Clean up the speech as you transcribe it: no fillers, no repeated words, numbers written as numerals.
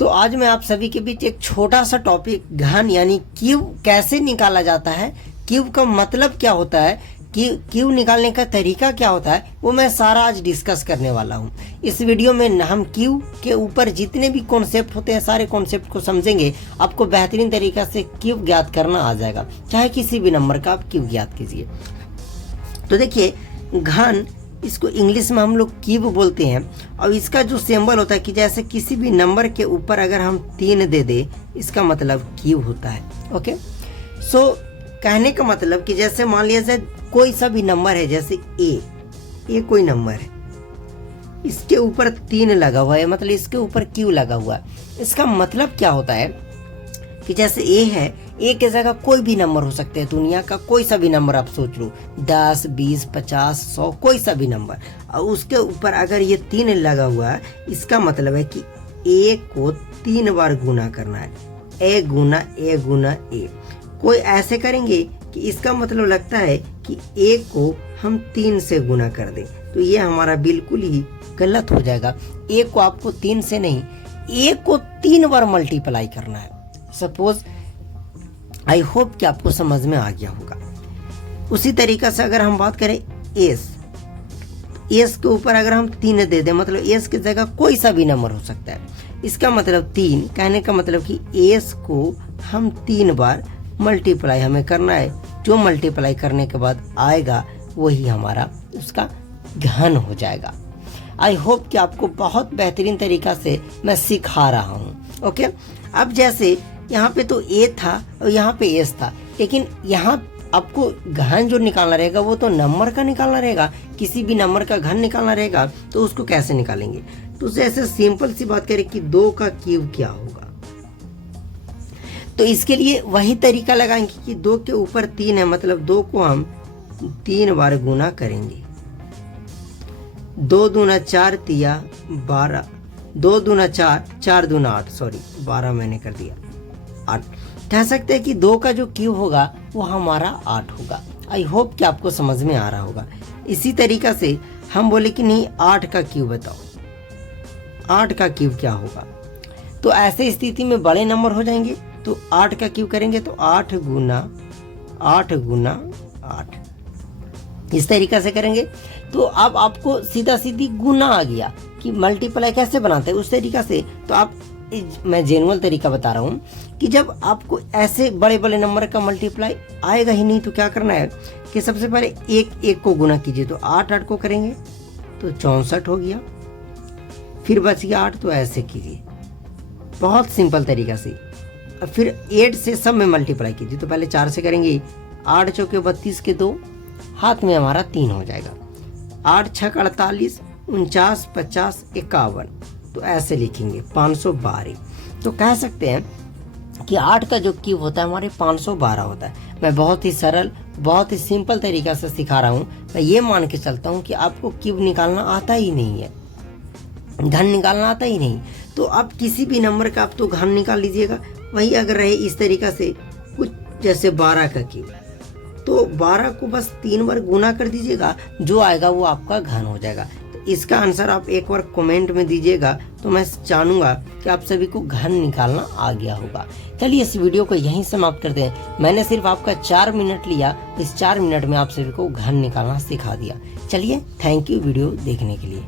तो आज मैं आप सभी के बीच एक छोटा सा टॉपिक घन यानी क्यूब कैसे निकाला जाता है, क्यूब का मतलब क्या होता है, क्यूब निकालने का तरीका क्या होता है, वो मैं सारा आज डिस्कस करने वाला हूँ। इस वीडियो में हम क्यूब के ऊपर जितने भी कॉन्सेप्ट होते हैं सारे कॉन्सेप्ट को समझेंगे। आपको बेहतरीन तरीका से क्यूब ज्ञात करना आ जाएगा, चाहे किसी भी नंबर का आप क्यूब ज्ञात कीजिए। तो देखिए घन, इसको इंग्लिश में हम लोग क्यूब बोलते हैं और इसका जो सिंबल होता है कि जैसे किसी भी नंबर के ऊपर अगर हम 3 दे दे, इसका मतलब क्यूब होता है। ओके, सो कहने का मतलब कि जैसे मान लिया जाए कोई सा भी नंबर है, जैसे ए कोई नंबर है, इसके ऊपर 3 लगा हुआ है, मतलब इसके ऊपर क्यू लगा हुआ है। इसका मतलब क्या होता है कि जैसे ए है, ए के जगह कोई भी नंबर हो सकते हैं, दुनिया का कोई सा भी नंबर आप सोच लो, 10, 20, 50, 100, कोई सा भी नंबर, और उसके ऊपर अगर ये 3 लगा हुआ है, इसका मतलब है कि ए को 3 बार गुना करना है, ए गुना ए गुना ए। कोई ऐसे करेंगे कि इसका मतलब लगता है कि ए को हम 3 से गुना कर दें, तो ये हमारा बिल्कुल ही गलत हो जाएगा। ए को आपको 3 से नहीं, ए को 3 बार मल्टीप्लाई करना है। सपोज, आई होप कि आपको समझ में आ गया होगा। उसी तरीका से अगर हम बात करें एस के ऊपर अगर हम 3 दे दें, मतलब एस की जगह कोई सा भी नंबर हो सकता है, इसका मतलब 3, कहने का मतलब कि एस को हम 3 बार मल्टीप्लाई हमें करना है। जो मल्टीप्लाई करने के बाद आएगा वही हमारा उसका घन हो जाएगा। आई होप कि आपको बहुत बेहतरीन तरीका से मैं सिखा रहा हूँ। ओके, अब जैसे यहाँ पे तो ए था और यहाँ पे एस था, लेकिन यहाँ आपको घन जो निकालना रहेगा वो तो नंबर का निकालना रहेगा, किसी भी नंबर का घन निकालना रहेगा। तो उसको कैसे निकालेंगे? तो जैसे सिंपल सी बात करें कि 2 का क्यूब क्या होगा, तो इसके लिए वही तरीका लगाएंगे कि 2 के ऊपर 3 है, मतलब 2 को हम 3 बार गुना करेंगे। 2 दूना 4 तिया 12, 2 दूना 4, 4 दूना 8, सॉरी 12 मैंने कर दिया 8। कह सकते हैं कि 2 का जो क्यूब होगा वो हमारा 8 होगा। आई होप कि आपको समझ में आ रहा होगा। इसी तरीका से हम बोले कि नहीं 8 का क्यूब बताओ, 8 का क्यूब क्या होगा। तो ऐसे स्थिति में बड़े नंबर हो जाएंगे, तो 8 का क्यूब करेंगे तो 8 गुना 8 गुना 8, इस तरीका से करेंगे। तो अब आपको सीधा सीधी गुना आ गया कि मल्टीप्लाई कैसे बनाते हैं उस तरीका से। तो आप, मैं जेनुअल तरीका बता रहा हूँ कि जब आपको ऐसे बड़े बड़े नंबर का मल्टीप्लाई आएगा ही नहीं, तो क्या करना है कि सबसे पहले एक को गुना कीजिए। तो 8 को करेंगे तो 64 हो गया, फिर बच गया 8, तो ऐसे कीजिए बहुत सिंपल तरीका से। अब फिर 8 से सब में मल्टीप्लाई कीजिए। तो पहले 4 से करेंगे, 8 चौके 32 के 2, हाथ में हमारा 3 हो जाएगा। 8 छक 48, 49, 50, 51, तो ऐसे लिखेंगे 512। तो कह सकते हैं कि 8 का जो क्यूब होता है हमारे 512 होता है। मैं बहुत ही सरल, बहुत ही सिंपल तरीका से सिखा रहा हूँ। मैं ये मान के चलता हूँ कि आपको क्यूब निकालना आता ही नहीं है, घन निकालना आता ही नहीं, तो आप किसी भी नंबर का आप तो घन निकाल लीजिएगा। वही अगर रहे इस तरीका से कुछ, जैसे 12 का क्यूब, तो 12 को बस 3 बार गुना कर दीजिएगा, जो आएगा वो आपका घन हो जाएगा। तो इसका आंसर आप एक बार कमेंट में दीजिएगा, तो मैं जानूंगा कि आप सभी को घन निकालना आ गया होगा। चलिए इस वीडियो को यहीं समाप्त करते हैं। मैंने सिर्फ आपका 4 मिनट लिया, इस 4 मिनट में आप सभी को घन निकालना सिखा दिया। चलिए, थैंक यू वीडियो देखने के लिए।